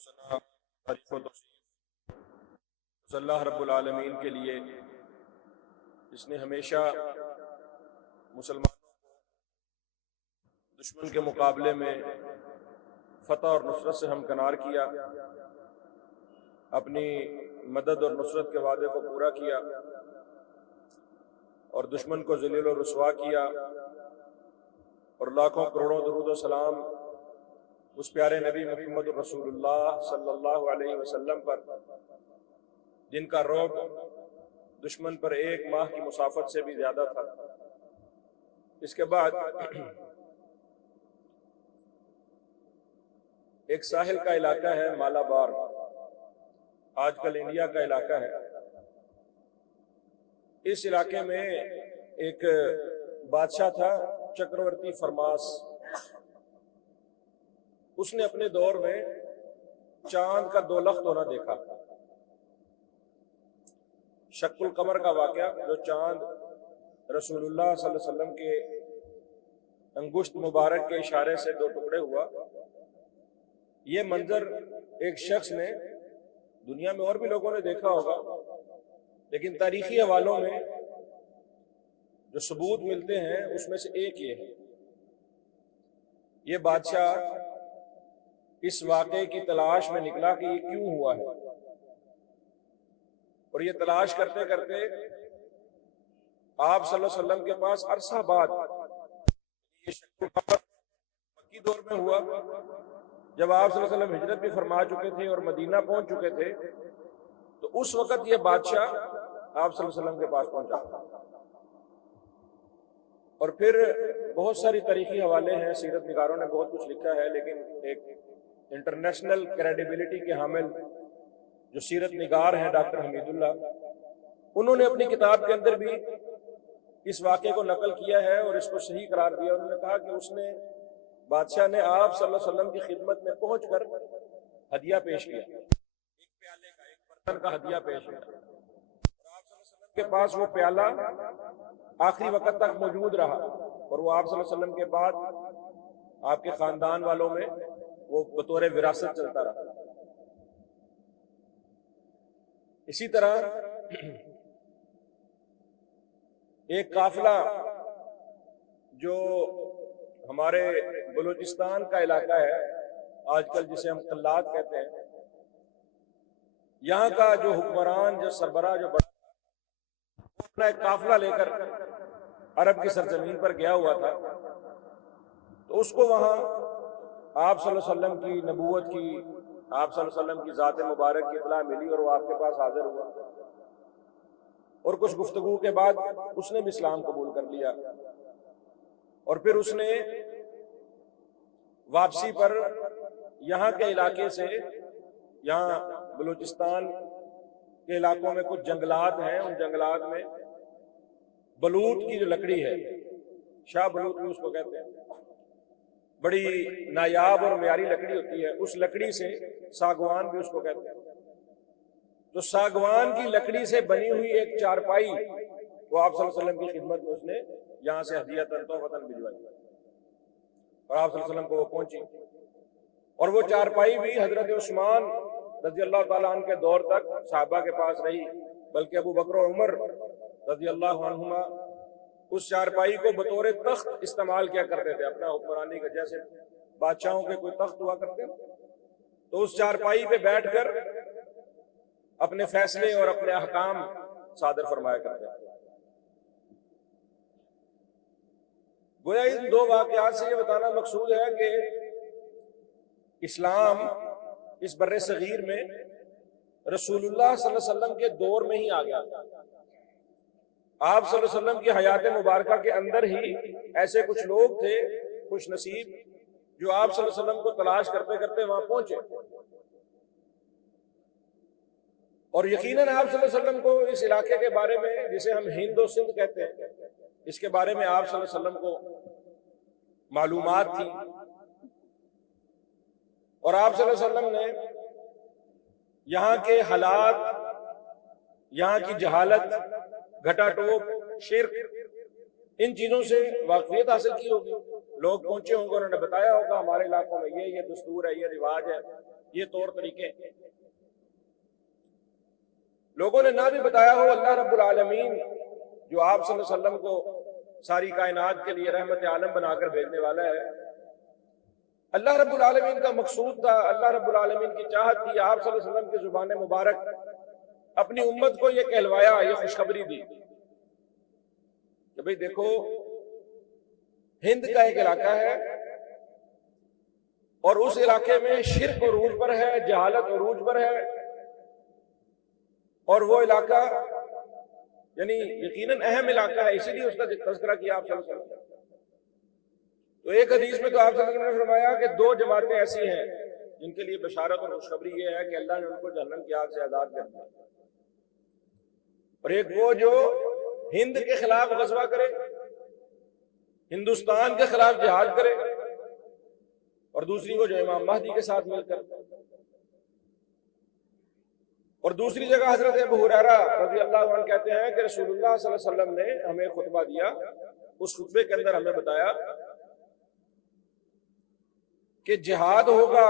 ثنا تعریف و توصیف اللہ رب العالمین کے لیے جس نے ہمیشہ مسلمانوں کو دشمن کے مقابلے میں فتح اور نصرت سے ہمکنار کیا، اپنی مدد اور نصرت کے وعدے کو پورا کیا اور دشمن کو ذلیل و رسوا کیا، اور لاکھوں کروڑوں درود و سلام اس پیارے نبی محمد رسول اللہ صلی اللہ علیہ وسلم پر جن کا رعب دشمن پر 1 ماہ کی مسافت سے بھی زیادہ تھا۔ اس کے بعد ایک ساحل کا علاقہ ہے مالابار، آج کل انڈیا کا علاقہ ہے۔ اس علاقے میں ایک بادشاہ تھا چکرورتی فرماس۔ اس نے اپنے دور میں چاند کا 2 لخت ہونا دیکھا۔ شق القمر کا واقعہ، جو چاند رسول اللہ صلی اللہ علیہ وسلم کے انگشت مبارک کے اشارے سے 2 ٹکڑے ہوا، یہ منظر ایک شخص نے، دنیا میں اور بھی لوگوں نے دیکھا ہوگا، لیکن تاریخی حوالوں میں جو ثبوت ملتے ہیں اس میں سے ایک یہ ہے۔ یہ بادشاہ اس واقعے کی تلاش میں نکلا کہ یہ کیوں ہوا ہے، اور یہ تلاش کرتے کرتے آپ صلی اللہ علیہ وسلم کے پاس عرصہ بعد، یہ شق القمر مکی دور میں ہوا جب آپ صلی اللہ علیہ وسلم ہجرت بھی فرما چکے تھے اور مدینہ پہنچ چکے تھے، تو اس وقت یہ بادشاہ آپ صلی اللہ علیہ وسلم کے پاس پہنچا۔ اور پھر بہت ساری تاریخی حوالے ہیں، سیرت نگاروں نے بہت کچھ لکھا ہے، لیکن ایک انٹرنیشنل کریڈیبلٹی کے حامل جو سیرت نگار ہیں ڈاکٹر حمید اللہ، انہوں نے اپنی کتاب کے اندر بھی اس واقعے کو نقل کیا ہے اور اس کو صحیح قرار دیا۔ انہوں نے کہا کہ اس نے، بادشاہ نے آپ صلی اللہ علیہ وسلم کی خدمت میں پہنچ کر ہدیہ پیش کیا، ایک پیالے کا، ایک برتن کا ہدیہ پیش کیا، اور آپ صلی اللہ علیہ وسلم کے پاس وہ پیالہ آخری وقت تک موجود رہا، اور وہ آپ صلی اللہ علیہ وسلم کے بعد آپ کے خاندان والوں میں وہ بطور وراثت چلتا رہا۔ اسی طرح ایک قافلہ جو ہمارے بلوچستان کا علاقہ ہے، آج کل جسے ہم قلات کہتے ہیں، یہاں کا جو حکمران، جو سربراہ، جو بڑا، وہ اپنا ایک قافلہ لے کر عرب کی سرزمین پر گیا ہوا تھا، تو اس کو وہاں آپ صلی اللہ علیہ وسلم کی نبوت کی، آپ صلی اللہ علیہ وسلم کی ذات مبارک کی اطلاع ملی اور وہ آپ کے پاس حاضر ہوا، اور کچھ گفتگو کے بعد اس نے بھی اسلام قبول کر لیا، اور پھر اس نے واپسی پر یہاں کے علاقے سے، یہاں بلوچستان کے علاقوں میں کچھ جنگلات ہیں، ان جنگلات میں بلوط کی جو لکڑی ہے، شاہ بلوط بھی اس کو کہتے ہیں، بڑی نایاب اور معیاری لکڑی ہوتی ہے، اس لکڑی سے، ساگوان بھی اس کو کہتے ہیں، تو ساگوان کی لکڑی سے بنی ہوئی ایک چارپائی وہ آپ صلی اللہ علیہ وسلم کی خدمت میں اس نے یہاں سے ہدیۃً تحفۃً بھجوائی، اور آپ صلی اللہ علیہ وسلم کو وہ پہنچی، اور وہ چارپائی بھی حضرت عثمان رضی اللہ تعالیٰ عنہ کے دور تک صحابہ کے پاس رہی، بلکہ ابو بکر و عمر رضی اللہ عنہما اس چارپائی کو بطور تخت استعمال کیا کرتے تھے اپنا حکمرانی کا، جیسے بادشاہوں کے کوئی تخت ہوا کرتے، تو اس چارپائی پہ بیٹھ کر اپنے فیصلے اور اپنے احکام صادر فرمایا کرتے تھے۔ گویا ان 2 واقعات سے یہ بتانا مقصود ہے کہ اسلام اس بر صغیر میں رسول اللہ صلی اللہ علیہ وسلم کے دور میں ہی آ گیا۔ آپ صلی اللہ علیہ وسلم کی حیات مبارکہ کے اندر ہی ایسے کچھ لوگ تھے خوش نصیب جو آپ صلی اللہ علیہ وسلم کو تلاش کرتے کرتے وہاں پہنچے، اور یقیناً آپ صلی اللہ علیہ وسلم کو اس علاقے کے بارے میں، جسے ہم ہند و سندھ کہتے ہیں، اس کے بارے میں آپ صلی اللہ علیہ وسلم کو معلومات تھی، اور آپ صلی اللہ علیہ وسلم نے یہاں کے حالات، یہاں کی جہالت، گھٹا ٹوپ، شرک، ان چیزوں سے واقفیت حاصل کی ہوگی۔ لوگ پہنچے ہوں گے، انہوں نے بتایا ہوگا ہمارے علاقوں میں یہ دستور ہے، یہ رواج ہے، یہ طور طریقے لوگوں نے نہ بھی بتایا ہو، اللہ رب العالمین جو آپ صلی اللہ علیہ وسلم کو ساری کائنات کے لیے رحمت عالم بنا کر بھیجنے والا ہے، اللہ رب العالمین کا مقصود تھا، اللہ رب العالمین کی چاہت تھی، آپ صلی اللہ علیہ وسلم کی زبان مبارک اپنی امت کو یہ کہلوایا، یہ خوشخبری دی کہ بھئی دیکھو، ہند کا ایک علاقہ ہے اور اس علاقے میں شرک عروج پر ہے، جہالت عروج پر ہے، اور وہ علاقہ یعنی یقیناً اہم علاقہ ہے، اسی لیے اس کا تذکرہ کیا آپ صلی اللہ علیہ وسلم۔ تو ایک حدیث میں تو آپ صلی اللہ علیہ وسلم نے فرمایا کہ 2 جماعتیں ایسی ہیں جن کے لیے بشارت اور خوشخبری یہ ہے کہ اللہ نے ان کو جہنم کی آگ سے آزاد کر دیا، اور ایک وہ جو ہند کے خلاف غزوہ کرے، ہندوستان کے خلاف جہاد کرے، اور دوسری وہ جو امام مہدی کے ساتھ مل کر۔ اور دوسری جگہ حضرت ابو ہریرہ رضی اللہ عنہ کہتے ہیں کہ رسول اللہ صلی اللہ علیہ وسلم نے ہمیں خطبہ دیا، اس خطبے کے اندر ہمیں بتایا کہ جہاد ہوگا،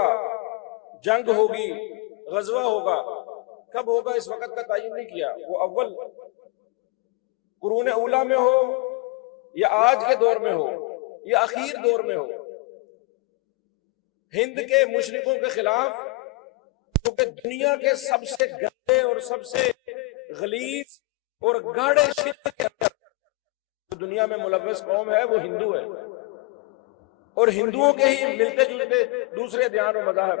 جنگ ہوگی، غزوہ ہوگا، کب ہوگا اس وقت کا تعین نہیں کیا، وہ اول قرون اولیٰ میں ہو یا آج کے دور میں ہو یا اخیر دور میں ہو، ہند کے مشرکوں کے خلاف، کیونکہ دنیا کے سب سے گندے اور سب سے غلیظ اور گاڑے شرک کے اندر جو دنیا میں ملوث قوم ہے وہ ہندو ہے، اور ہندوؤں کے ہی ملتے جلتے دوسرے ادیان و مذاہب،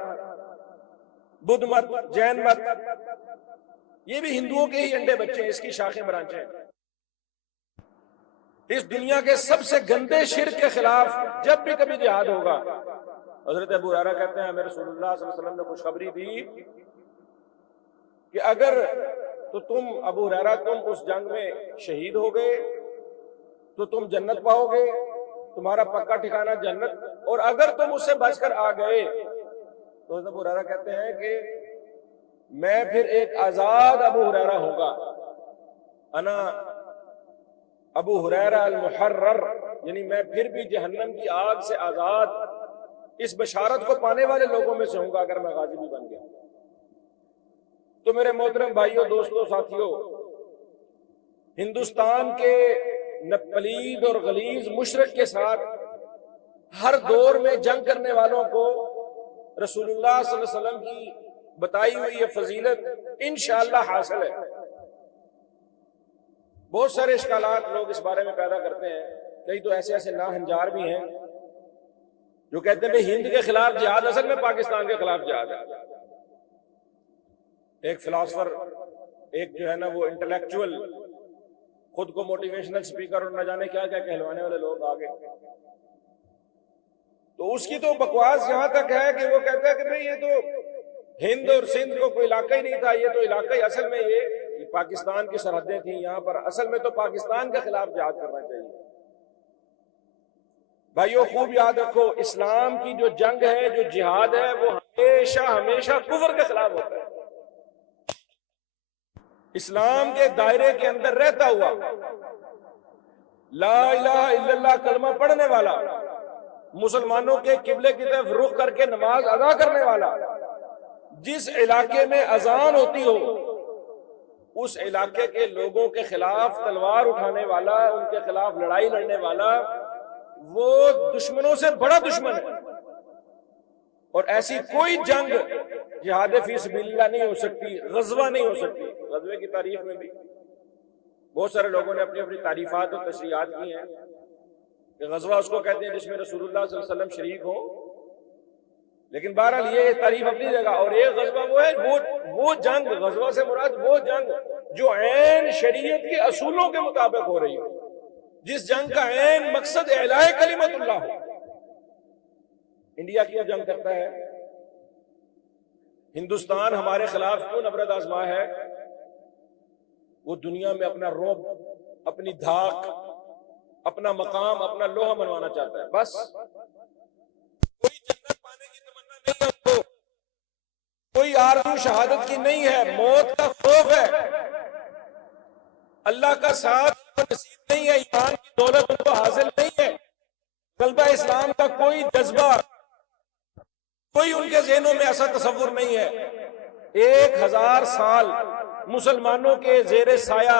بدھ مت، جین مت، یہ بھی ہندوؤں کے ہی انڈے بچے ہیں، اس کی شاخیں برانچیں ہیں۔ اس دنیا کے سب سے گندے شرک کے خلاف جب بھی کبھی جہاد ہوگا، حضرت ابو ہریرہ کہتے ہیں ہمیں رسول اللہ صلی اللہ علیہ وسلم نے خوشخبری دی کہ اگر تو تم ابو ہریرہ تم اس جنگ میں شہید ہو گئے تو تم جنت پاؤ گے، تمہارا پکا ٹھکانہ جنت، اور اگر تم اس سے بچ کر آ گئے تو حضرت ابو ہریرہ کہتے ہیں کہ میں پھر ایک آزاد ابو ہریرہ ہوں گا، انا ابو ہریرہ المحرر، یعنی میں پھر بھی جہنم کی آگ سے آزاد اس بشارت کو پانے والے لوگوں میں سے ہوں گا اگر میں غازی بھی بن گیا۔ تو میرے محترم بھائیوں، دوستوں، ساتھیوں، ہندوستان کے پلید اور غلیظ مشرک کے ساتھ ہر دور میں جنگ کرنے والوں کو رسول اللہ صلی اللہ علیہ وسلم کی بتائی ہوئی یہ فضیلت انشاءاللہ حاصل ہے۔ بہت سارے اشکالات لوگ اس بارے میں پیدا کرتے ہیں، کئی تو ایسے ایسے ناہنجار بھی ہیں جو کہتے ہیں کہ ہند کے خلاف جہاد اصل میں پاکستان کے خلاف جہاد ہے۔ ایک فلاسفر، ایک جو ہے نا وہ انٹلیکچول، خود کو موٹیویشنل سپیکر اور نہ جانے کیا کیا کہلوانے والے لوگ آگے، تو اس کی تو بکواس یہاں تک ہے کہ وہ کہتا ہے کہ بھئی یہ تو ہند اور سندھ کو کوئی علاقہ ہی نہیں تھا، یہ تو علاقہ ہی اصل میں یہ پاکستان کی سرحدیں تھیں، یہاں پر اصل میں تو پاکستان کے خلاف جہاد کرنا چاہیے۔ بھائیو خوب یاد رکھو، اسلام کی جو جنگ ہے، جو جہاد ہے، وہ ہمیشہ ہمیشہ کفر کے خلاف ہوتا ہے۔ اسلام کے دائرے کے اندر رہتا ہوا لا الہ الا اللہ کلمہ پڑھنے والا، مسلمانوں کے قبلے کی طرف رخ کر کے نماز ادا کرنے والا، جس علاقے میں اذان ہوتی ہو اس علاقے کے لوگوں کے خلاف تلوار اٹھانے والا، ان کے خلاف لڑائی لڑنے والا، وہ دشمنوں سے بڑا دشمن ہے، اور ایسی کوئی جنگ جہاد فی سبیل اللہ نہیں ہو سکتی، غزوہ نہیں ہو سکتی۔ غزوے کی تاریخ میں بھی بہت سارے لوگوں نے اپنی اپنی تعریفات اور تشریحات کی ہیں کہ غزوہ اس کو کہتے ہیں جس میں رسول اللہ صلی اللہ علیہ وسلم شریک ہو، لیکن بہرحال یہ تعریف اپنی جگہ، اور ایک غزوہ وہ ہے وہ جنگ، غزوہ سے مراد وہ جنگ جو عین شریعت کے اصولوں کے مطابق ہو رہی ہو، جس جنگ کا عین مقصد اعلاء کلمت اللہ ہو۔ انڈیا کیا جنگ کرتا ہے، ہندوستان ہمارے خلاف کیوں نبرد آزما ہے؟ وہ دنیا میں اپنا رعب، اپنی دھاک، اپنا مقام، اپنا لوہا منوانا چاہتا ہے، بس۔ کوئی جنت پانے کی تمنا نہیں ہے اس کو، کوئی آرزو شہادت کی نہیں ہے، موت کا خوف ہے، اللہ کا ساتھ نصیب نہیں ہے، ایمان کی دولت ان کو حاصل نہیں ہے، غلبہ اسلام کا کوئی جذبہ کوئی ان کے ذہنوں میں ایسا تصور نہیں ہے 1000 سال مسلمانوں کے زیر سایہ،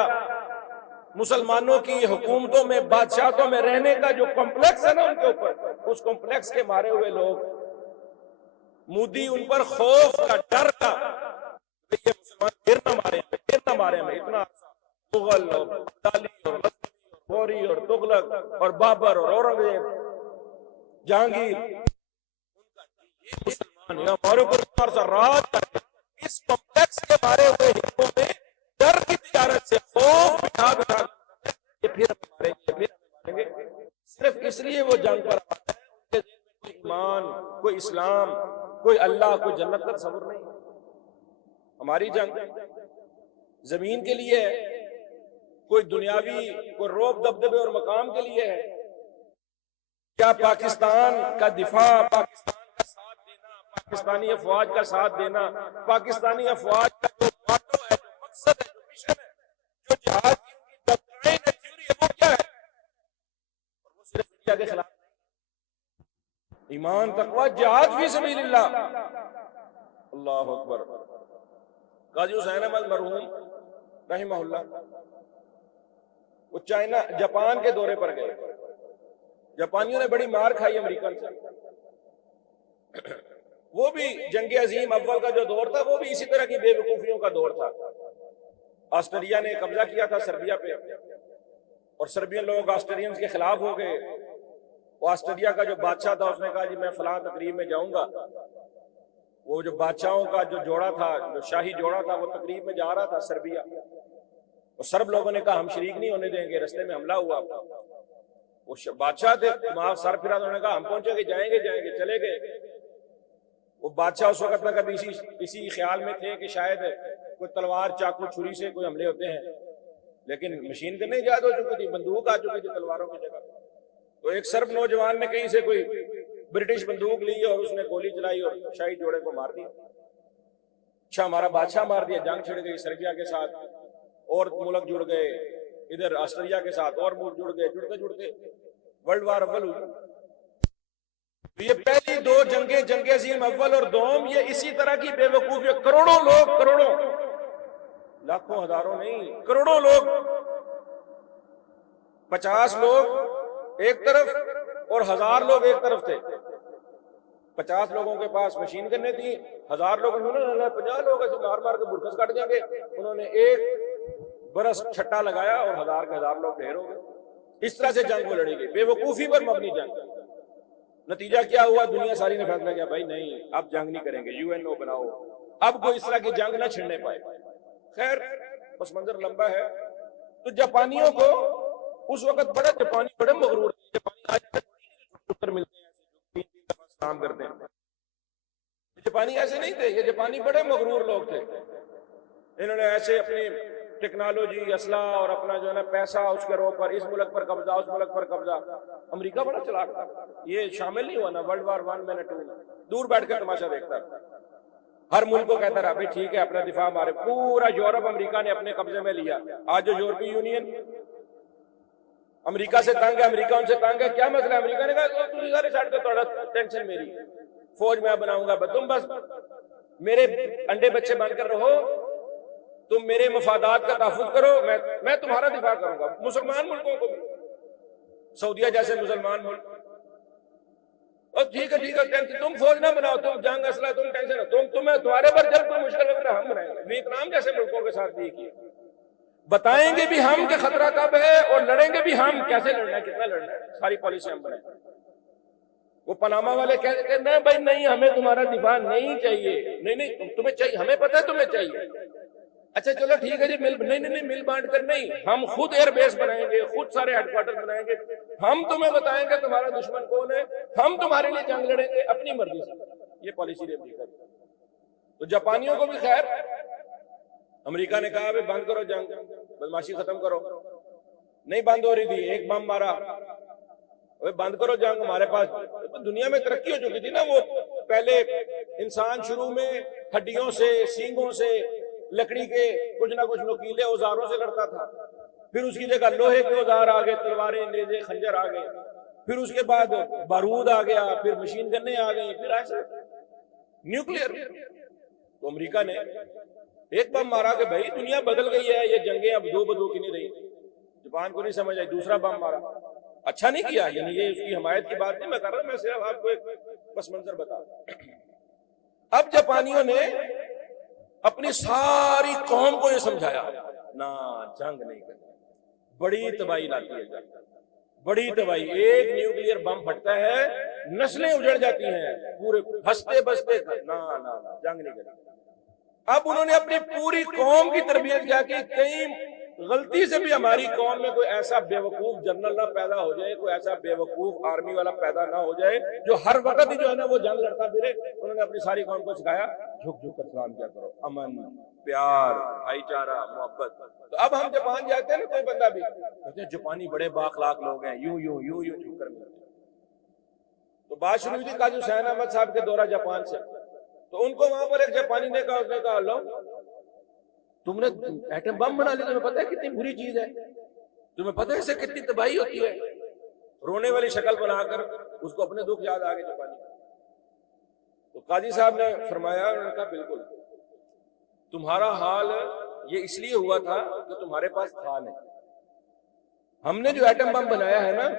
مسلمانوں کی حکومتوں میں، بادشاہتوں میں رہنے کا جو کمپلیکس ہے نا ان کے اوپر، اس کمپلیکس کے مارے ہوئے لوگ، مودی ان پر خوف کا، ڈر کا، یہ مسلمان گرنا مارے ہمیں اتنا مغل اور ابدالی اور غوری اور تغلق اور بابر اور اورنگزیب، جہانگیر، یہ مسلمان ہے ہمارے اوپر سا راج کرتے، اس کمپلیکس کے مارے ہوئے ہندوؤں میں ڈر کی تجارت سے خوف بٹھا یہ پھر ماریں گے، صرف اس لیے وہ جنگ پر آتا ہے، ان کے کوئی ایمان، کوئی اسلام، کوئی اللہ، کوئی جنت کا تصور نہیں۔ ہماری جنگ زمین کے لیے ہے، کوئی دنیاوی، کوئی روب دبدبے اور مقام کے لیے ہے؟ کیا پاکستان کا دفاع، پاکستان کا ساتھ دینا، پاکستانی افواج کا ساتھ دینا، پاکستانی افواج کا جو موٹو ہے، جو مقصد ہے، جو مشن ہے، جو جہاد کی ان کی ڈاکٹرائن ہے، تھیوری ہے، وہ کیا ہے؟ اور وہ صرف انڈیا کے خلاف ایمان، تقوی، جہاد فی سبیل اللہ۔ اللہ اکبر۔ قاضی حسین احمد مرحوم رحمہ اللہ، وہ جاپان کے دورے پر گئے، جاپانیوں نے بڑی مار کھائی امریکن سے، وہ بھی جنگ عظیم اول کا جو دور تھا وہ بھی اسی طرح کی بے وقوفیوں کا دور تھا۔ آسٹریا نے قبضہ کیا تھا سربیا پہ، اور سربین لوگ آسٹریلینز کے خلاف ہو گئے۔ وہ آسٹریا کا جو بادشاہ تھا اس نے کہا جی میں فلاں تقریب میں جاؤں گا، وہ جو بادشاہوں کا جو جوڑا تھا، جو شاہی جوڑا تھا، وہ تقریب میں جا رہا تھا سربیا، اور سرب لوگوں نے کہا ہم شریک نہیں ہونے دیں گے، رستے میں حملہ ہوا، وہ بادشاہ تھے، دماغ سر پھرا، انہوں نے کہا ہم پہنچیں گے، جائیں گے، چلے گئے۔ وہ بادشاہ اس وقت تک ابھی اسی خیال میں تھے کہ شاید کوئی تلوار، چاقو، چھری سے کوئی حملے ہوتے ہیں، لیکن مشین گنیں ایجاد ہو چکی تھی، بندوق آ چکی تھی تلواروں کی جگہ۔ تو ایک سرب نوجوان نے کہیں سے کوئی برٹش بندوق لی اور اس نے گولی چلائی اور شاہی جوڑے کو مار دیا۔ اچھا، ہمارا بادشاہ مار دیا، جنگ چھڑ گئی سربیا کے ساتھ، اور ملک جڑ گئے، ادھر آسٹریا کے ساتھ اور ملک جڑ گئے، جڑتے ورلڈ وار اول ہوئی۔ یہ پہلی دو جنگیں، جنگ عظیم اول اور دوم، یہ اسی طرح کی بے وقوفی، کروڑوں لوگ، کروڑوں، لاکھوں ہزاروں نہیں، کروڑوں لوگ، 50 لوگ ایک طرف اور 1000 لوگ ایک طرف تھے۔ 50 لوگوں کے پاس مشین گنیں تھیں، 1000 لوگ، انہوں نے 50 لوگ ایسے مار کے برکس کاٹ دیں گے، انہوں نے ایک برس چھٹا لگایا اور 1000 کے 1000 لوگ ڈھیر ہو گئے۔ اس طرح سے جنگ کو لڑی گئی، بے وقوفی پر مبنی جنگ۔ نتیجہ کیا ہوا؟ دنیا ساری نے فیصلہ کیا بھائی نہیں، اب جنگ نہیں کریں گے، UN بناؤ، اب کوئی اس طرح کی جنگ نہ چھڑنے پائے۔ خیر، پس منظر لمبا ہے۔ تو جاپانیوں کو اس وقت جاپانی بڑے مغرور تھے، جاپانی آج ملتے ہیں ایسے جو 3 دفعہ سلام کرتے ہیں، جاپانی ایسے نہیں تھے، یہ جاپانی بڑے مغرور لوگ تھے، انہوں نے ایسے اپنی ٹیکنالوجی، اسلحہ اور اپنا جو ہے نا پیسہ اس کے روپ پر، اس ملک پر قبضہ، اس ملک پر قبضہ۔ امریکہ بڑا چلاک تھا، یہ شامل نہیں ہوا نا ورلڈ وار 1 میں، 2 میں، دور بیٹھ کے تماشا دیکھتا تھا، ہر ملک کو کہتا رہا بھائی ٹھیک ہے اپنا دفاع ہمارے، پورا یورپ امریکہ نے اپنے قبضے میں لیا۔ آج جو یورپی یونین امریکہ سے تنگ ہے، امریکہ ان سے تنگ ہے، کیا مسئلہ ہے؟ امریکہ نے کہا تم سارے چھاڑ کے تھوڑا ٹینشن میری، فوج میں بناؤں گا، تم بس میرے انڈے بچے بن کر رہو، تم میرے مفادات کا تحفظ کرو، میں تمہارا دفاع کروں گا۔ مسلمان ملکوں کو بھی، سعودیہ جیسے مسلمان ملک، اور ٹھیک ہے تم فوج نہ بناؤ، تم جنگ اسلحہ، تم ٹینشن، تمہارے پر جب کوئی مشکل ہوگا ہم بنائیں گے۔ ویتنام جیسے ملکوں کے ساتھ بھی کیا، بتائیں گے بھی ہم کہ خطرہ کب ہے، اور لڑیں گے بھی ہم، کیسے لڑنا ہے، کتنا لڑنا ہے، ساری پالیسی ہم بنائیں گے۔ وہ پاناما والے کہتے ہیں نہیں بھائی نہیں، ہمیں تمہارا دفاع نہیں چاہیے، نہیں تمہیں چاہیے، ہمیں پتہ ہے تمہیں چاہیے، اچھا چلو ٹھیک ہے جی، نہیں مل بانٹ کر نہیں، ہم خود ایئر بیس بنائیں گے، خود سارے ہیڈ کوارٹر بنائیں گے، ہم تمہیں بتائیں گے تمہارا دشمن کون ہے، ہم تمہارے لیے جنگ لڑیں گے اپنی مرضی سے۔ یہ پالیسی نے امریکہ کی۔ تو جاپانیوں کو بھی خیر، امریکہ نے کہا بھائی بند کرو جنگ، بدماشی ختم کرو، نہیں بند ہو رہی تھی، ایک بم مارا، بند کرو جنگ، ہمارے پاس دنیا میں ترقی ہو چکی تھی نا۔ وہ پہلے انسان شروع میں ہڈیوں سے، سینگوں سے، لکڑی کے کچھ نہ کچھ نوکیلے اوزاروں سے لڑتا تھا، پھر اس کی جگہ لوہے کے اوزار آ گئے، تلواریں، نیزے، خنجر آ گئے، پھر اس کے بعد بارود آ گیا، پھر مشین گنیں آ گئی، پھر ایسے نیوکلیئر. تو امریکہ نے ایک بم مارا کہ بھائی دنیا بدل گئی ہے, یہ جنگیں اب دو بدو کی نہیں رہی. جاپان کو نہیں سمجھ آئی, دوسرا بم مارا. اچھا نہیں کیا, یعنی یہ اس کی حمایت کی بات نہیں میں کر رہا, میں صرف آپ کو ایک پس منظر بتا رہا ہوں. اب جاپانیوں نے اپنی ساری قوم کو یہ سمجھایا نہ جنگ نہیں کرنی, بڑی تباہی لاتی ہے جنگ, بڑی تباہی. ایک نیوکلیئر بم پھٹتا ہے نسلیں اجڑ جاتی ہیں, پورے ہنستے بستے, نہ جنگ نہیں کرنی. اب انہوں نے اپنی پوری قوم کی تربیت کیا کہ کہیں غلطی سے بھی ہماری قوم میں کوئی ایسا بے وقوف جنرل نہ پیدا ہو جائے, کوئی ایسا بے وقوف آرمی والا پیدا نہ ہو جائے جو ہر وقت ہی جو ہے نا وہ جنگ لڑتا پھرے. انہوں نے اپنی ساری قوم کو سکھایا جھک جھک کر سلام کیا کرو, امن, پیار, بھائی چارہ, محبت. تو اب ہم جاپان جاتے ہیں نا, کوئی بندہ بھی کہتے ہیں جاپانی بڑے بااخلاق لوگ ہیں, یوں یوں یوں یوں جھک کر ملتے ہیں. تو بات شروع ہوئی تھی قاضی حسین احمد صاحب کے دورہ جاپان سے. تو ان کو وہاں پر ایک جاپانی نے کہا, اس نے کہا لو تم نے ایٹم بم بنا لیا, تمہیں پتہ ہے کتنی بری چیز ہے, تمہیں پتہ ہے اس سے کتنی تباہی ہوتی ہے. رونے والی شکل بنا کر اس کو اپنے دکھ یاد آ گئے جاپانی. تو قاضی صاحب نے فرمایا, انہوں نے کہا بالکل تمہارا حال یہ اس لیے ہوا تھا کہ تمہارے پاس تھا نہیں. ہم نے جو ایٹم بم بنایا ہے نا,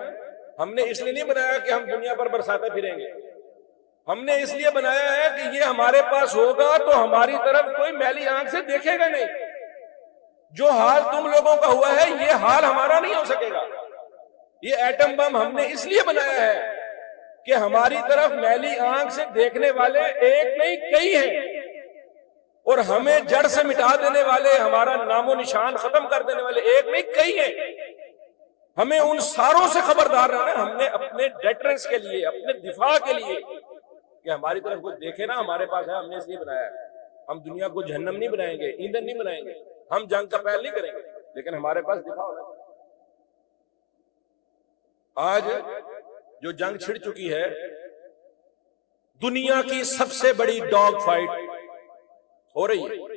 ہم نے اس لیے نہیں بنایا کہ ہم دنیا پر برساتے پھریں گے, ہم نے اس لیے بنایا ہے کہ یہ ہمارے پاس ہوگا تو ہماری طرف کوئی میلی آنکھ سے دیکھے گا نہیں. جو حال تم لوگوں کا ہوا ہے یہ حال ہمارا نہیں ہو سکے گا. یہ ایٹم بم ہم نے اس لیے بنایا ہے کہ ہماری طرف میلی آنکھ سے دیکھنے والے ایک نہیں کئی ہیں, اور ہمیں جڑ سے مٹا دینے والے, ہمارا نام و نشان ختم کر دینے والے ایک نہیں کئی ہیں. ہمیں ان ساروں سے خبردار رہنا. ہم نے اپنے ڈیٹرنس کے لیے, اپنے دفاع کے لیے کہ ہماری طرف کوئی دیکھے نا ہمارے پاس ہے, ہم نے اس لیے بنایا ہے. ہم دنیا کو جہنم نہیں بنائیں گے, ایندھن نہیں بنائیں گے, ہم جنگ کا پہل نہیں کریں گے, لیکن ہمارے پاس دفاع ہونا چاہیے. آج جو جنگ چھڑ چکی ہے, دنیا کی سب سے بڑی ڈاگ فائٹ ہو رہی ہے.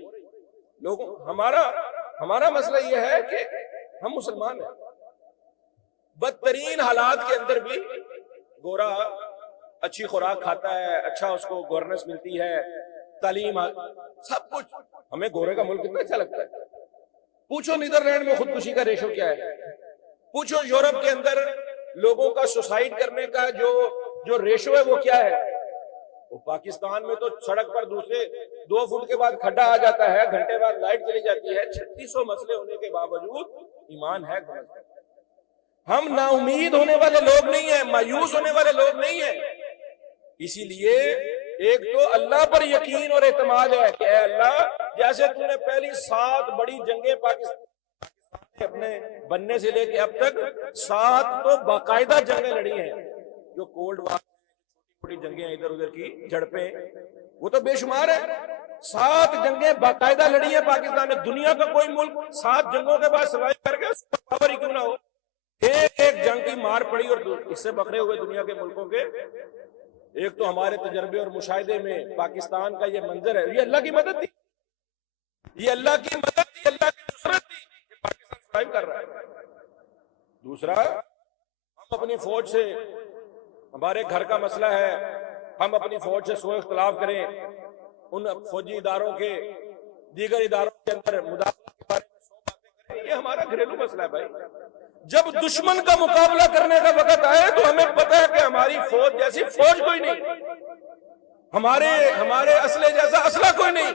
لوگوں ہمارا مسئلہ یہ ہے کہ ہم مسلمان ہیں, بدترین حالات کے اندر بھی گورا اچھی خوراک کھاتا ہے, اچھا اس کو گورننس ملتی ہے, تعلیم, سب کچھ. ہمیں گورے کا ملک کتنا اچھا لگتا ہے. پوچھو نیدرلینڈ میں خودکشی کا ریشو کیا ہے, پوچھو یورپ کے اندر لوگوں کا سوسائڈ کرنے کا جو ریشو ہے وہ کیا ہے. وہ پاکستان میں تو سڑک پر دوسرے 2 فٹ کے بعد کھڈا آ جاتا ہے, گھنٹے بعد لائٹ چلی جاتی ہے. 3600 مسئلے ہونے کے باوجود ایمان ہے. ہم نا امید ہونے والے لوگ نہیں ہیں, مایوس ہونے والے لوگ نہیں ہیں. اسی لیے ایک تو اللہ پر یقین اور اعتماد ہے کہ اے اللہ, جیسے تو نے پہلی 7 بڑی جنگیں پاکستان اپنے بننے سے لے کے اب تک 7 تو باقاعدہ جنگیں لڑی ہیں. جو کولڈ وار, چھوٹی جنگیں ادھر ادھر کی جھڑپیں, وہ تو بے شمار ہے. 7 جنگیں باقاعدہ لڑی ہیں پاکستان نے. دنیا کا کوئی ملک 7 جنگوں کے بعد سروائیو کر کے سپر پاور ہی کیوں نہ ہو. ایک جنگ کی مار پڑی اور اس سے بکھرے ہوئے دنیا کے ملکوں کے. ایک تو ہمارے تجربے اور مشاہدے میں پاکستان کا یہ منظر ہے, یہ اللہ کی مدد تھی, یہ اللہ کی مدد تھی, اللہ کی نصرت تھی کہ پاکستان سروائیو کر رہا ہے. دوسرا, ہم اپنی فوج سے, ہمارے گھر کا مسئلہ ہے, ہم اپنی فوج سے سوء اختلاف کریں, ان فوجی اداروں کے دیگر اداروں کے اندر مداخلت کے بارے میں 100 باتیں کریں, یہ ہمارا گھریلو مسئلہ ہے بھائی. جب دشمن کا مقابلہ کرنے کا وقت آئے تو ہمیں پتہ ہے کہ ہماری فوج جیسی فوج کوئی نہیں, ہمارے اسلحے جیسا اسلحہ کوئی نہیں,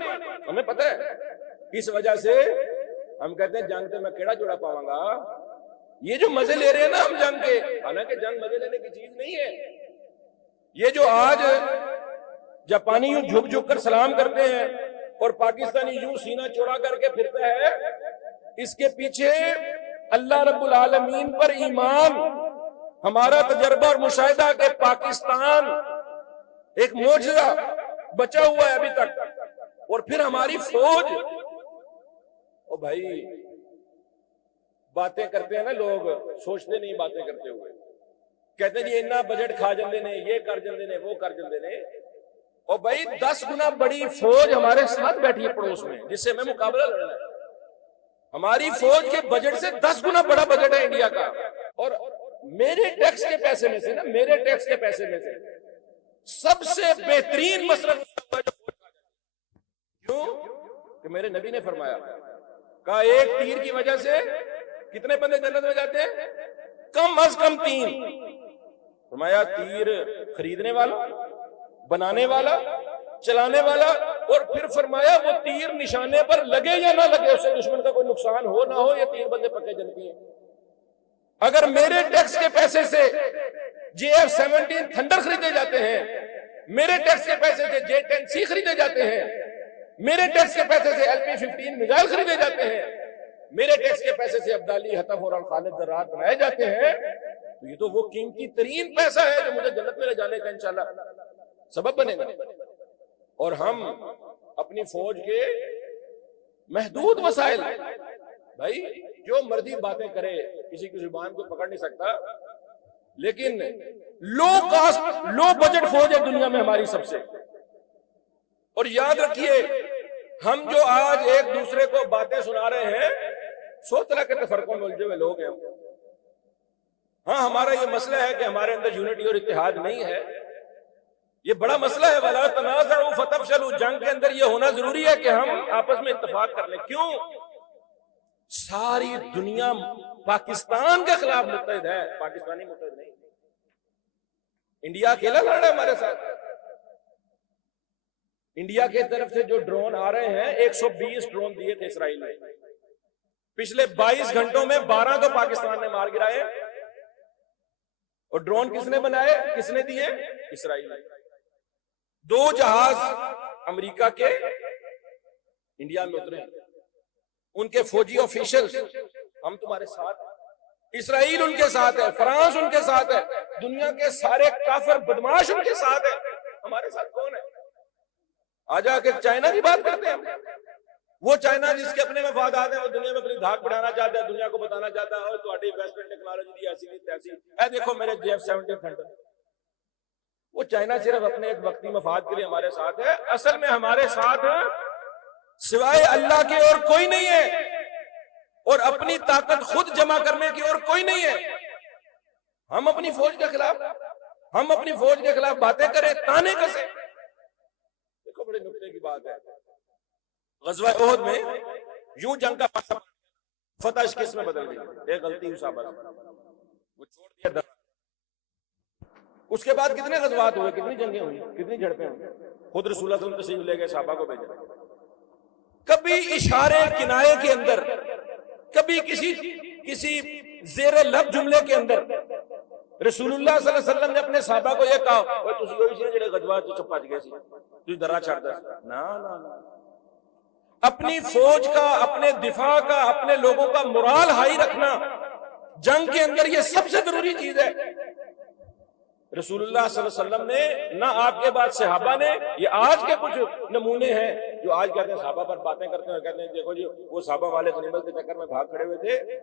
ہمیں پتہ ہے. اس وجہ سے ہم کہتے ہیں جنگ سے میں کیڑا جوڑا پاؤں گا. یہ جو مزے لے رہے ہیں نا ہم جنگ کے, حالانکہ جنگ مزے لینے کی چیز نہیں ہے. یہ جو آج جاپانی یوں جھک جھک کر سلام کرتے ہیں اور پاکستانی یوں سینہ چوڑا کر کے پھرتا ہے, اس کے پیچھے اللہ رب العالمین پر ایمان, ہمارا تجربہ اور مشاہدہ کہ پاکستان ایک معجزہ بچا ہوا ہے ابھی تک, اور پھر ہماری فوج. او بھائی باتیں کرتے ہیں نا لوگ, سوچتے نہیں باتیں کرتے ہوئے, کہتے ہیں جی اتنا بجٹ کھا جاندے نے, یہ کر جاندے نے, وہ کر جاندے نے. اور بھائی 10 گنا بڑی فوج ہمارے ساتھ بیٹھی ہے پڑوس میں, جس سے ہمیں مقابلہ لڑنا ہے. ہماری فوج کے بجٹ سے 10 گنا بڑا بجٹ ہے انڈیا کا, اور میرے ٹیکس کے پیسے میں سے سب سے بہترین مصرف کیوں کہ میرے نبی نے فرمایا کہا ایک تیر کی وجہ سے کتنے بندے جنت میں جاتے ہیں؟ کم از کم 3. فرمایا تیر خریدنے والا، بنانے والا، چلانے والا، اور پھر فرمایا وہ تیر نشانے پر لگے یا نہ لگے اسے دشمن کا کوئی نقصان ہو نہ ہو، یہ 3 بندے پکے جنتی ہیں. اگر میرے ٹیکس کے پیسے سے JF-17 تھنڈر خریدے جاتے ہیں، میرے ٹیکس کے پیسے سے J-10C خریدے جاتے ہیں، میرے ٹیکس کے پیسے سے LP-15 میزائل خریدے جاتے ہیں، میرے ٹیکس کے پیسے سے عبدالی، حطف اور خالد ذرات بنائے جاتے ہیں، تو یہ تو وہ قیمتی ترین پیسہ ہے جو مجھے جنت میں لے جانے کا انشاءاللہ سبب بنے گا. اور ہم اپنی فوج کے محدود وسائل، بھائی جو مرضی باتیں کرے، کسی کی زبان کو پکڑ نہیں سکتا، لیکن لو کاسٹ، لو بجٹ فوج ہے دنیا میں ہماری سب سے. اور یاد رکھیے ہم جو آج ایک دوسرے کو باتیں سنا رہے ہیں 100 طرح کے تفرقوں میں الجھے ہوئے لوگ ہیں. ہاں ہمارا یہ مسئلہ ہے کہ ہمارے اندر یونٹی اور اتحاد نہیں ہے، یہ بڑا مسئلہ ہے. وَلَا تَنَازَعُوا فَتَفْشَلُوا، جنگ کے اندر یہ ہونا ضروری ہے کہ ہم آپس میں اتفاق کر لیں. کیوں؟ ساری دنیا پاکستان کے خلاف متحد ہے، پاکستانی متحد نہیں. انڈیا اکیلا لڑ رہا ہے ہمارے ساتھ. انڈیا کی طرف سے جو ڈرون آ رہے ہیں، 120 ڈرون دیے تھے اسرائیل نے، پچھلے 22 گھنٹوں میں 12 تو پاکستان نے مار گرائے. اور ڈرون کس نے بنائے، کس نے دیے؟ اسرائیل نے. 2 جہاز امریکہ کے انڈیا میں اترے، ان کے فوجی آفیشل ہم تمہارے ساتھ، اسرائیل ان کے ساتھ ہے، فرانس ان کے ساتھ ہے، دنیا کے سارے کافر بدماش ان کے ساتھ ہے. ہمارے ساتھ کون ہے؟ آ جا کے چائنا کی بات کرتے ہیں. وہ چائنا جس کے اپنے مفادات ہیں، وہ دنیا میں اپنی دھاک بڑھانا چاہتا ہے، دنیا کو بتانا چاہتا ہے اور تمہاری ویسٹرن ٹیکنالوجی دی ایسی نہیں تیسی. اے دیکھو میرے JF-17 تھنڈر. وہ چائنا صرف اپنے ایک وقتی مفاد کے لیے ہمارے ساتھ ہے، اصل میں ہمارے ساتھ سوائے اللہ کے اور کوئی نہیں ہے، اور اپنی طاقت خود جمع کرنے کی اور کوئی نہیں ہے. ہم اپنی فوج کے خلاف باتیں کریں، تانے کسے. دیکھو بڑے نکتے کی بات ہے، غزوہ احد میں یوں جنگ کا پاسا فتح کس میں بدل گئی؟ ایک غلطی اسامہ نے، وہ چھوڑ دیا در. اس کے بعد کتنے غزوات ہوئے، کتنی جنگیں ہوئی، کتنی جھڑپیں ہوئی. خود رسول اللہ صلی اللہ علیہ وسلم تشریف لے گئے، صحابہ کو بھیجا. کبھی اشارے کنائے کے اندر، کبھی کسی زیر لب جملے کے اندر رسول اللہ صلی اللہ علیہ وسلم نے اپنے صحابہ کو یہ کہا وہ تسی ہوئی سی جڑے غزوات چ پج گئے سی، تسی درا چھڑ دے. نا نا نا، اپنی فوج کا، اپنے دفاع کا، اپنے لوگوں کا مورال ہائی رکھنا جنگ کے اندر یہ سب سے ضروری چیز ہے. رسول اللہ صلی اللہ علیہ وسلم نے نہ آپ کے بعد صحابہ نے. یہ آج کے کچھ نمونے ہیں جو آج کہتے ہیں صحابہ پر باتیں کرتے ہیں، کہتے ہیں دیکھو جی وہ صحابہ والے غنیمت کے چکر میں بھاگ کھڑے ہوئے تھے.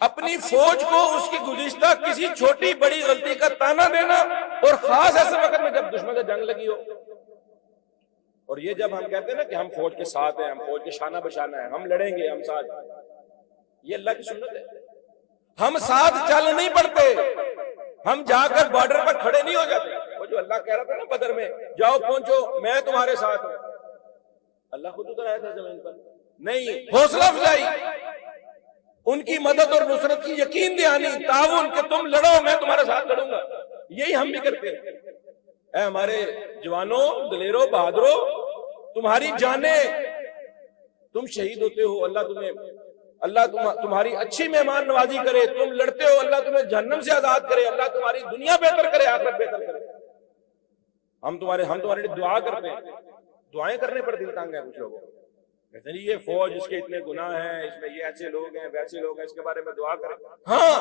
اپنی فوج کو اس کی گزشتہ کسی چھوٹی بڑی غلطی کا تانا دینا، اور خاص ایسے وقت میں جب دشمن سے جنگ لگی ہو. اور یہ جب ہم کہتے ہیں نا کہ ہم فوج کے ساتھ ہیں، ہم فوج کے شانہ بشانہ ہیں، ہم لڑیں گے، ہم ساتھ، یہ اللہ کی سنت ہے. ہم ساتھ چل نہیں پڑتے، ہم جا کر بارڈر پر کھڑے نہیں ہو جاتے. وہ جو اللہ کہہ رہا تھا نا بدر میں، جاؤ پہنچو میں تمہارے ساتھ ہوں، اللہ خود اتر آیا تھا زمین پر. نہیں، حوصلہ افزائی، ان کی مدد اور نصرت کی یقین دہانی، تعاون کہ تم لڑو میں تمہارے ساتھ لڑوں گا. یہی ہم بھی کرتے ہیں. اے ہمارے جوانوں، دلیروں، بہادروں، تمہاری جانیں، تم شہید ہوتے ہو، اللہ تمہاری اچھی مہمان نوازی کرے. تم لڑتے ہو، اللہ تمہیں جہنم سے آزاد کرے، اللہ تمہاری دنیا بہتر کرے، آخرت بہتر کرے. ہم تمہارے لیے دعا کرتے ہیں. دعائیں کرنے پر دل تنگ ہے کچھ لوگوں. کہتے ہیں یہ فوج، اس کے اتنے گناہ ہیں، اس میں یہ ایسے لوگ ہیں، ویسے لوگ ہیں، اس کے بارے میں دعا کریں. ہاں،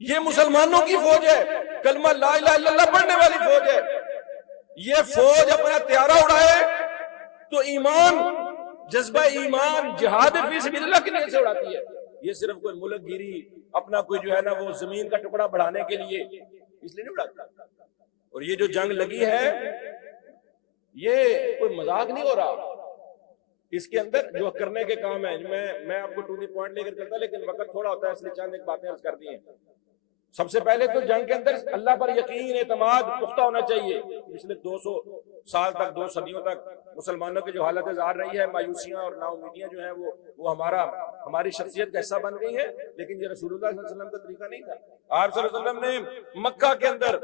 یہ مسلمانوں کی فوج ہے، کلمہ لا الہ الا اللہ پڑھنے والی فوج ہے. یہ فوج اپنا تیارہ اڑائے تو ایمان، جذبہ ایمان، جہاد فی سبیل اللہ کی نیت سے اڑاتی ہے. یہ صرف کوئی ملک گیری، اپنا کوئی جو ہے نا وہ زمین کا ٹکڑا بڑھانے کے لیے اس لیے نہیں اڑاتا. اور یہ جو جنگ لگی ہے یہ کوئی مذاق نہیں ہو رہا. اس کے اندر جو کرنے کے کام ہیں، میں آپ کو ٹو دی پوائنٹ لے کر کرتا، لیکن وقت تھوڑا ہوتا ہے اس لیے چند ایک باتیں عرض کر دی ہیں. سب سے پہلے تو جنگ کے اندر اللہ پر یقین اعتماد پختہ ہونا چاہیے. پچھلے 200 سال تک 2 صدیوں تک مسلمانوں کی جو حالت ظاہر رہی ہے، مایوسیاں اور نا امیدیاں جو ہیں وہ ہماری شخصیت کا حصہ بن گئی ہے، لیکن یہ رسول اللہ صلی اللہ علیہ وسلم کا طریقہ نہیں تھا. آپ صلی اللہ علیہ وسلم نے مکہ کے اندر،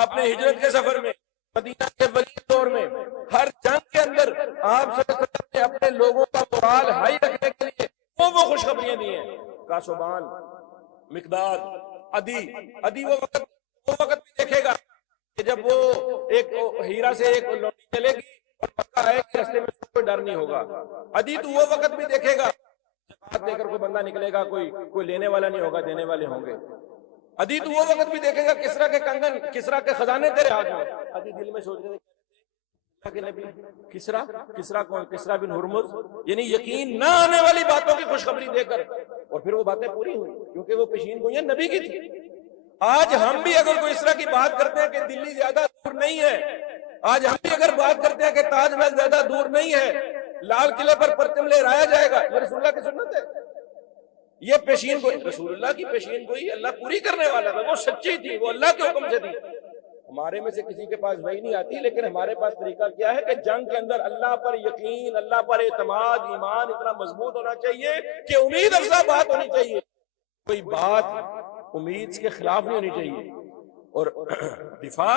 آپ نے ہجرت کے سفر میں، مدینہ کے ولی دور میں، ہر جنگ کے اندر آپ صلی اللہ علیہ وسلم نے اپنے لوگوں کا مورال ہائی رکھنے کے لیے وہ خوشخبریاں دی ہیں. کاسبان، مقداد، عدی وہ وقت بھی دیکھے گا کہ جب وہ ایک ہیرا سے ایک لوٹی چلے گی اور مکہ آئے گی، راستے میں کوئی ڈر نہیں ہوگا. عدی تو وہ وقت بھی دیکھے گا زکات دے کر کوئی بندہ نکلے گا، کوئی لینے والا نہیں ہوگا، دینے والے ہوں گے. عدی تو وہ وقت بھی دیکھے گا کسرا کے کنگن، کسرا کے خزانے تیرے ہاتھ میں. عدی دل میں سوچ رہے کہ نبی کسرا کون؟ کسرا بن ہرمز، یعنی یقین نہ آنے والی باتوں کی خوشخبری دے کر، اور پھر وہ باتیں پوری ہوئی کیونکہ وہ پیشین گوئیاں نبی کی تھی. آج ہم بھی اگر کوئی اس طرح کی بات کرتے ہیں کہ دلی زیادہ دور نہیں ہے، آج ہم بھی اگر بات کرتے ہیں کہ تاج محل زیادہ دور نہیں ہے، لال قلعے پر پرچم لہرایا جائے گا، یہ رسول اللہ کی سنت ہے. یہ پیشین گوئی رسول اللہ کی پیشین گوئی اللہ پوری کرنے والا تھا، وہ سچی تھی، وہ اللہ کے حکم سے تھی. ہمارے میں سے کسی کے پاس وہی نہیں آتی، لیکن ہمارے پاس طریقہ کیا ہے کہ جنگ کے اندر اللہ پر یقین، اللہ پر اعتماد، ایمان اتنا مضبوط ہونا چاہیے کہ امید افزا بات ہونی چاہیے، کوئی بات امید کے خلاف نہیں ہونی چاہیے. اور دفاع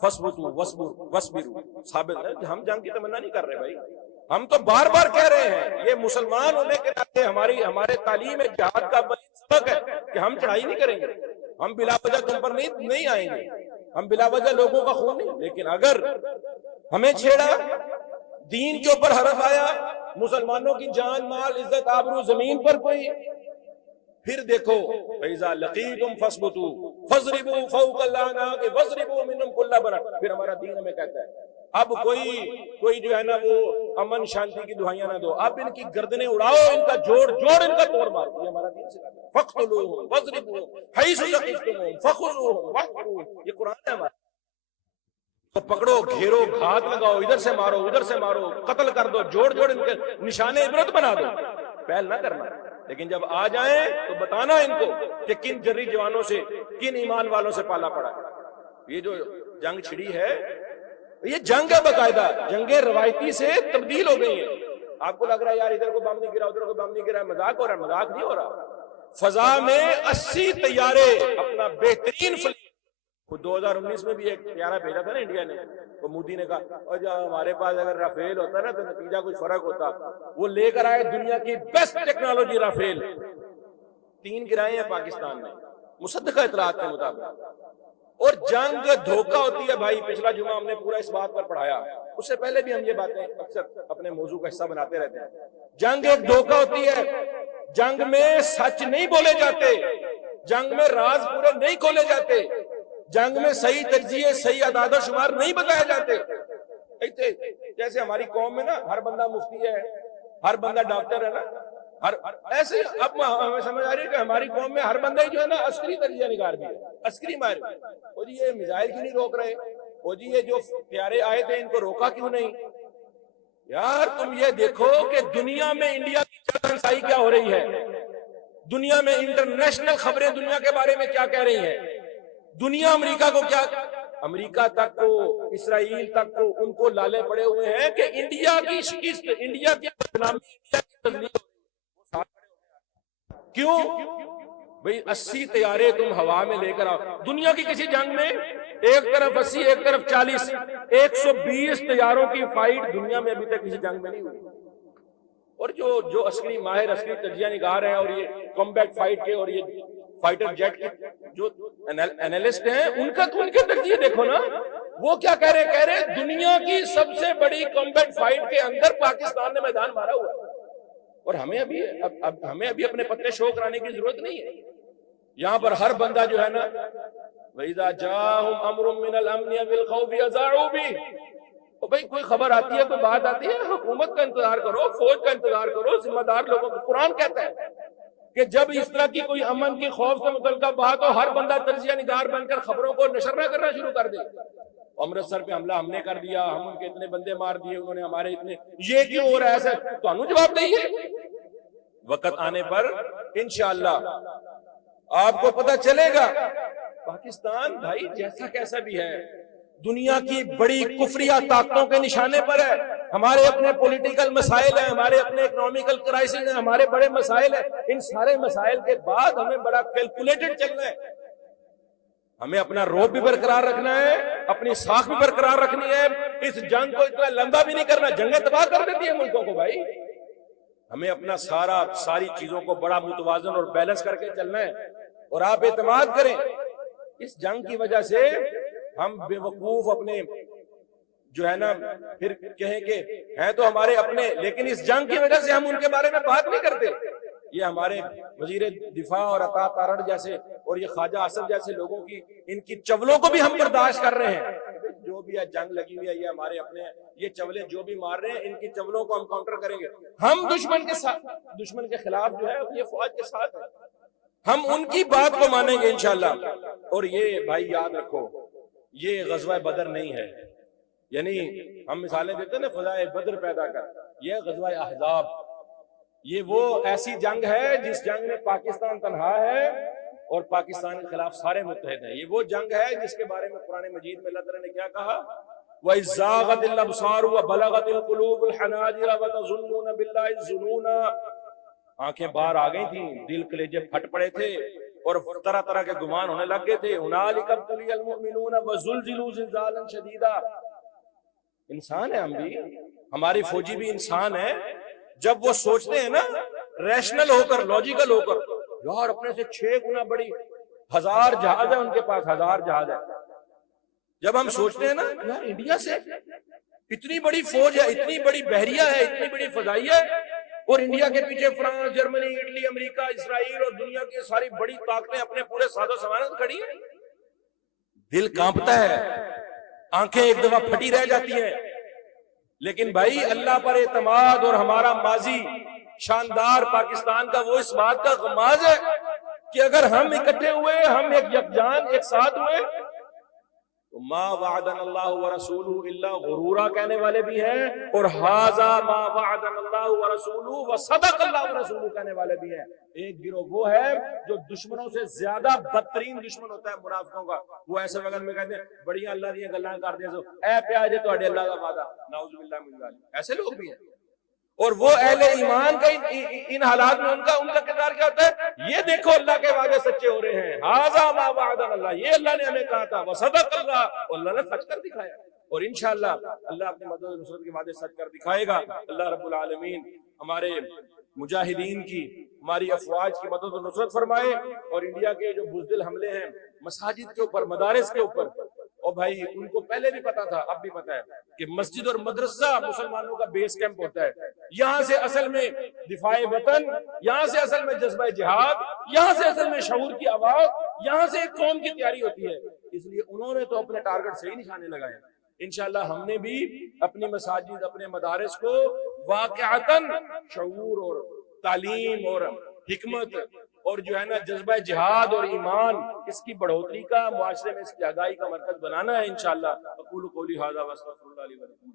فَاصْبِرُوا وَاصْبِرُوا ثابت ہے کہ ہم جنگ کی تمنا نہیں کر رہے بھائی، ہم تو بار بار کہہ رہے ہیں، یہ مسلمان ہونے کے ناطے ہمارے تعلیم جہاد کا سبق ہے کہ ہم چڑھائی نہیں کریں گے، ہم بلا وجہ تم پر نہیں آئیں گے، ہم بلا وجہ لوگوں کا خون نہیں. لیکن اگر ہمیں چھیڑا، دین کے اوپر حرف آیا، مسلمانوں کی جان، مال، عزت، آبرو زمین پر کوئی، پھر دیکھو فَإِذَا لَقِيتُمْ فَاثْبُتُوا فَاضْرِبُوا فَوْقَ الْأَعْنَاقِ وَاضْرِبُوا مِنْهُمْ كُلَّ بَنَانٍ. پھر ہمارا دین ہمیں کہتا ہے اب کوئی جو ہے نا وہ امن شانتی کی دعائیاں نہ دو، اب ان کی گردنیں اڑاؤ، ان کا جوڑ ان کا توڑ مارو. یہ ہمارا دین سکھاتا ہے. فَاقْتُلُوهُمْ وَاضْرِبُوهُمْ حَيْثُ ثَقِفْتُمُوهُمْ فَخُذُوهُمْ وَاحْصُرُوهُمْ. یہ قرآن ہے ہمارا. تو پکڑو، گھیرو، گھات لگاؤ، ادھر سے مارو، ادھر سے مارو، قتل کر دو، جوڑ ان کے نشان عبرت بنا دو. پہل نہ کرنا، لیکن جب آ جائیں تو بتانا ان کو کہ کن جری جوانوں سے، کن ایمان والوں سے پالا پڑا. یہ جو جنگ چھڑی ہے، یہ جنگ ہے باقاعدہ، جنگیں روایتی سے تبدیل ہو گئی ہیں. آپ کو لگ رہا ہے یار ادھر کو بم نہیں گرا، ادھر کو بم نہیں گرا، مذاق ہو رہا ہے. مذاق نہیں ہو رہا. فضا میں 80 طیارے اپنا بہترین وہ 2019 میں بھی ایک طیارہ بھیجا تھا نا انڈیا نے، وہ مودی نے کہا اور جو ہمارے پاس اگر رافیل ہوتا نا تو نتیجہ کچھ فرق ہوتا. وہ لے کر آئے دنیا کی بیسٹ ٹیکنالوجی رافیل، 3 گرائے ہیں پاکستان نے مصدقہ اطلاعات کے مطابق. اور جنگ دھوکہ ہوتی ہے بھائی. پچھلا جمعہ ہم نے پورا اس بات پر پڑھایا، اس سے پہلے بھی ہم یہ باتیں اکثر اپنے موضوع کا حصہ بناتے رہتے ہیں. جنگ ایک دھوکہ ہوتی ہے، جنگ میں سچ نہیں بولے جاتے، جنگ میں راز پورے نہیں کھولے جاتے، جنگ میں صحیح تجزیے، صحیح اعداد و شمار نہیں بتائے جاتے. جیسے ہماری قوم میں نا ہر بندہ مفتی ہے، ہر بندہ ڈاکٹر ہے نا، ایسے اب ہمیں سمجھ آ رہی ہے کہ ہماری قوم میں ہر بندہ جو ہے نا عسکری تجزیہ نگار بھی ہے، عسکری ماہر. او جی یہ میزائل کیوں نہیں روک رہے؟ او جی یہ جو پیارے آئے تھے ان کو روکا کیوں نہیں؟ یار تم یہ دیکھو کہ دنیا میں انڈیا کی چرچائی کیا ہو رہی ہے، دنیا میں انٹرنیشنل خبریں دنیا کے بارے میں کیا کہہ رہی ہیں. دنیا امریکہ کو کیا، امریکہ تک کو، اسرائیل تک کو ان کو لالے پڑے ہوئے ہیں کہ انڈیا کی شکست، انڈیا کی بدنامی، انڈیا کی تذلیل. کیوں بھئی 80 طیارے تم ہوا میں لے کر آؤ. دنیا کی کسی جنگ میں ایک طرف 80 ایک طرف 40 120 طیاروں کی فائٹ دنیا میں ابھی تک کسی جنگ میں نہیں ہوئی. اور جو عسکری ماہر، عسکری تجزیہ نگار ہیں اور یہ کمبیٹ فائٹ کے اور یہ فائٹر جیٹ کے جو انالسٹ ہیں ان کے تجزیے دیکھو نا. وہ کیا کہہ رہے دنیا کی سب سے بڑی کمبیٹ فائٹ کے اندر پاکستان نے میدان مارا ہوا ہے. اور ہمیں ابھی اپنے پتے شو کرانے کی ضرورت نہیں ہے. یہاں پر ہر بندہ جو ہے نا وَإِذَا جَاءَهُمْ أَمْرٌ مِّنَ الْأَمْنِ بِالْخَوْفِ أَذَاعُوا بِهِ. تو بھائی کوئی خبر آتی ہے، کوئی بات آتی ہے، حکومت کا انتظار کرو، فوج کا انتظار کرو، ذمہ دار لوگوں کو. قرآن کہتا ہے کہ جب اس طرح کی کوئی امن کی خوف سے متعلقہ بات ہو، ہر بندہ تجزیہ نگار بن کر خبروں کو نشر نہ کرنا شروع کر دے. امرتسر پہ حملہ ہم نے کر دیا، ہم ان کے اتنے بندے مار دیے، انہوں نے ہمارے اتنے، یہ کیوں ہو رہا ہے ایسا؟ تو ہم جواب دیں گے وقت آنے پر انشاءاللہ. آپ کو پتہ چلے گا پاکستان بھائی جیسا کیسا بھی ہے دنیا کی بڑی کفریہ طاقتوں کے نشانے پر ہے. ہمارے اپنے پولیٹیکل مسائل ہیں, ہمارے اپنے اکنامیکل کرائسس ہیں, ہمارے بڑے مسائل ہیں. ان سارے مسائل کے بعد ہمیں بڑا کیلکولیٹڈ چلنا ہے. ہمیں اپنا روب بھی برقرار رکھنا ہے, اپنی ساکھ بھی برقرار رکھنی ہے. اس جنگ کو اتنا لمبا بھی نہیں کرنا, جنگیں تباہ کر دیتی ہیں ملکوں کو بھائی. ہمیں اپنا ساری چیزوں کو بڑا متوازن اور بیلنس کر کے چلنا ہے. اور آپ اعتماد کریں اس جنگ کی وجہ سے ہم بے وقوف اپنے جو ہے نا پھر کہیں کہ ہیں تو ہمارے اپنے, لیکن اس جنگ کی وجہ سے ہم ان کے بارے میں بات نہیں کرتے. یہ ہمارے وزیر دفاع اور عطا تارڑ جیسے اور یہ خواجہ آصف جیسے لوگوں کی ان کی چولوں کو بھی ہم برداشت کر رہے ہیں. جو بھی ہے جنگ لگی ہوئی ہے, یہ ہمارے اپنے ہیں, یہ چولے جو بھی مار رہے ہیں ان کی چولوں کو ہم کاؤنٹر کریں گے. ہم دشمن کے ساتھ, دشمن کے خلاف جو ہے یہ فوج کے ساتھ ہے, ہم ان کی بات کو مانیں گے انشاءاللہ. اور یہ بھائی یاد رکھو یہ غزوہ بدر نہیں ہے, یعنی ہم مثالیں دیتے ہیں نا فضائے بدر پیدا کر, یہ غزوہ احزاب, یہ وہ ایسی جنگ ہے جس جنگ میں پاکستان تنہا ہے اور پاکستان کے خلاف سارے متحد ہیں. یہ وہ جنگ ہے جس کے بارے میں قرآن مجید میں اللہ تعالیٰ نے کیا کہا, وَإِذْ زَاغَتِ الْأَبْصَارُ وَبَلَغَتِ الْقُلُوبُ الْحَنَاجِرَ وَتَظُنُّونَ بِاللَّهِ الظُّنُونَ. آنکھیں باہر آ گئی تھیں, دل کلیجے پھٹ پڑے تھے اور طرح طرح کے گمان ہونے لگ گئے تھے. هُنَالِكَ ابْتُلِيَ الْمُؤْمِنُونَ وَزُلْزِلُوا زِلْزَالًا شَدِيدًا. انسان ہے ہم بھی, ہماری فوجی بھی انسان ہے. جب وہ سوچتے ہیں نا ریشنل ہو کر, لاجیکل ہو کر, یار اپنے سے 6 گنا بڑی 1000 جہاز ہے ان کے پاس, 1000 جہاز ہے. جب ہم سوچتے ہیں نا یار انڈیا سے اتنی بڑی فوج ہے, اتنی بڑی بحریہ ہے, اتنی بڑی فضائیہ ہے, اور انڈیا کے پیچھے فرانس, جرمنی, اٹلی, امریکہ, اسرائیل اور دنیا کی ساری بڑی طاقتیں اپنے پورے ساز و سامان کھڑی ہیں. دل کانپتا ہے, آنکھیں ایک دفعہ پھٹی رہ جاتی ہیں. لیکن بھائی اللہ پر اعتماد اور ہمارا ماضی شاندار پاکستان کا وہ اس بات کا غماز ہے کہ اگر ہم اکٹھے ہوئے, ہم ایک یکجان ایک ساتھ ہوئے تو ما وعدنا اللہ ورسولہ الا غرورا کہنے والے بھی ہیں, اور ھذا ما وعدنا اللہ ورسولہ وصدق اللہ ورسولہ کہنے والے بھی ہیں. ایک گروہ وہ ہے جو دشمنوں سے زیادہ بدترین دشمن ہوتا ہے منافقوں کا. وہ ایسے وقت میں کہتے ہیں بڑیاں اللہ دیاں گلاں کر دیا سو اے پیا جے تواڈے اللہ دا وعدہ, نعوذ باللہ من ذلک. ایسے لوگ بھی ہیں. اور وہ اہل ایمان کا ان حالات میں ان کا کردار کیا ہوتا ہے, یہ دیکھو اللہ کے وعدے سچے ہو رہے ہیں, ھذا ما وعدنا اللہ, یہ اللہ نے ہمیں کہا تھا, وصدق اللہ, اور اللہ نے سچ کر دکھایا. اور انشاءاللہ اللہ اپنے مدد و نصرت کے وعدے سچ کر دکھائے گا. اللہ رب العالمین ہمارے مجاہدین کی, ہماری افواج کی مدد و نصرت فرمائے. اور انڈیا کے جو بزدل حملے ہیں مساجد کے اوپر, مدارس کے اوپر, اور بھائی ان کو پہلے بھی پتا تھا, اب بھی پتا ہے کہ مسجد اور مدرسہ مسلمانوں کا بیس کیمپ ہوتا ہے. یہاں سے اصل میں دفاع وطن, یہاں سے اصل میں جذبہ جہاد, یہاں سے اصل میں شعور کی آواز, یہاں سے ایک قوم کی تیاری ہوتی ہے. اس لیے انہوں نے تو اپنے ٹارگٹ صحیح نشانے لگائے. انشاءاللہ ہم نے بھی اپنی مساجد, اپنے مدارس کو واقعتاً شعور اور تعلیم اور حکمت اور جو ہے نا جذبہ جہاد اور ایمان, اس کی بڑھوتری کا, معاشرے میں اس کی آگاہی کا مرکز بنانا ہے انشاءاللہ. اقول قولی ھذا واستغفر اللہ لی ولکم.